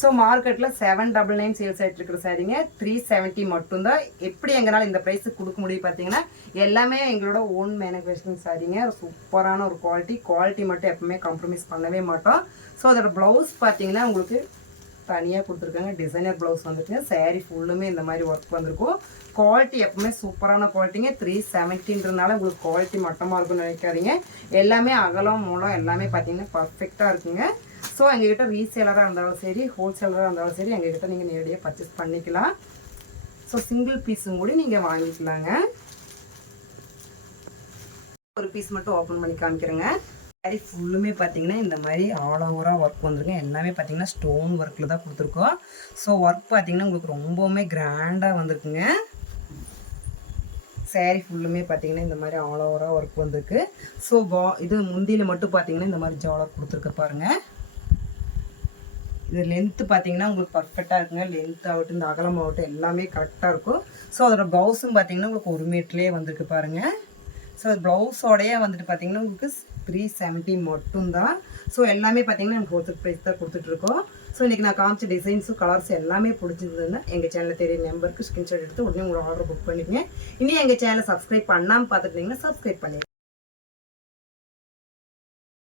So மார்க்கெட்டில் 799 sales ஆகிட்டு இருக்கிற சாரீங்க 370 மட்டும்தான். எப்படி எங்களால் இந்த ப்ரைஸுக்கு கொடுக்க முடியும் பார்த்தீங்கன்னா, எல்லாமே எங்களோட ஓன் மேனுஃபேக்சரிங் சாரீங்க. சூப்பரான ஒரு குவாலிட்டி மட்டும் எப்பவுமே காம்ப்ரமைஸ் பண்ணவே மாட்டோம். ஸோ அதோட ப்ளவுஸ் பார்த்தீங்கன்னா உங்களுக்கு தனியாக கொடுத்துருக்காங்க. Designer blouse வந்துருக்குங்க. சாரீ ஃபுல்லுமே இந்த மாதிரி ஒர்க் வந்திருக்கும். குவாலிட்டி எப்பவுமே சூப்பரான குவாலிட்டிங்க. 370ன்றனால உங்களுக்கு குவாலிட்டி மட்டமாக இருக்கும்னு நினைக்காதீங்க. எல்லாமே அகலம் மூலம் எல்லாமே பார்த்தீங்கன்னா பர்ஃபெக்டாக இருக்குங்க. ஸோ எங்ககிட்ட ரீசேலராக இருந்தாலும் சரி, ஹோல்சேலராக இருந்தாலும் சரி, எங்ககிட்ட நீங்கள் நேரடியாக பர்ச்சேஸ் பண்ணிக்கலாம். ஸோ சிங்கிள் பீஸும் கூட நீங்கள் வாங்கிக்கலாங்க. ஒரு பீஸ் மட்டும் ஓப்பன் பண்ணி காமிக்கிறேங்க. சாரி ஃபுல்லுமே பார்த்தீங்கன்னா இந்த மாதிரி ஆல் ஓவராக ஒர்க் வந்துருங்க. எல்லாமே பார்த்தீங்கன்னா ஸ்டோன் ஒர்க்கில் தான் கொடுத்துருக்கோம். ஸோ ஒர்க் பார்த்தீங்கன்னா உங்களுக்கு ரொம்பவுமே கிராண்டாக வந்திருக்குங்க. சாரி ஃபுல்லுமே பார்த்தீங்கன்னா இந்த மாதிரி ஆல் ஓவராக ஒர்க் வந்திருக்கு. ஸோ இது முந்தியில் மட்டும் பார்த்தீங்கன்னா இந்த மாதிரி ஜாலர் கொடுத்துருக்க பாருங்கள். இது லென்த்து பார்த்தீங்கன்னா உங்களுக்கு பர்ஃபெக்டாக இருக்குங்க. லென்த் ஆகட்டும், இந்த அகலம் ஆகட்டும் எல்லாமே கரெக்டாக இருக்கும். ஸோ அதோட ப்ளவுஸும் பார்த்தீங்கன்னா உங்களுக்கு 1 மீட்டர்லேயே வந்திருக்கு பாருங்கள். ஸோ ப்ளவுஸோடையே வந்துட்டு பார்த்தீங்கன்னா உங்களுக்கு 370 மட்டும்தான். ஸோ எல்லாமே பார்த்தீங்கன்னா எனக்கு ஹோல்சேல் ப்ரைஸ் தான் கொடுத்துட்ருக்கோம். ஸோ இன்றைக்கி நான் காமிச்ச டிசைன்ஸும் கலர்ஸ் எல்லாமே பிடிச்சிருந்ததுன்னா எங்கள் சேனலில் தெரிய நம்பருக்கு ஸ்க்ரீன்ஷாட் எடுத்து உடனே உங்களோட ஆர்டர் புக் பண்ணிக்கங்க. இனி எங்கள் சேனலை சப்ஸ்கிரைப் பண்ணாமல் பார்த்துட்டிங்கன்னா சப்ஸ்கிரைப் பண்ணிடுங்க.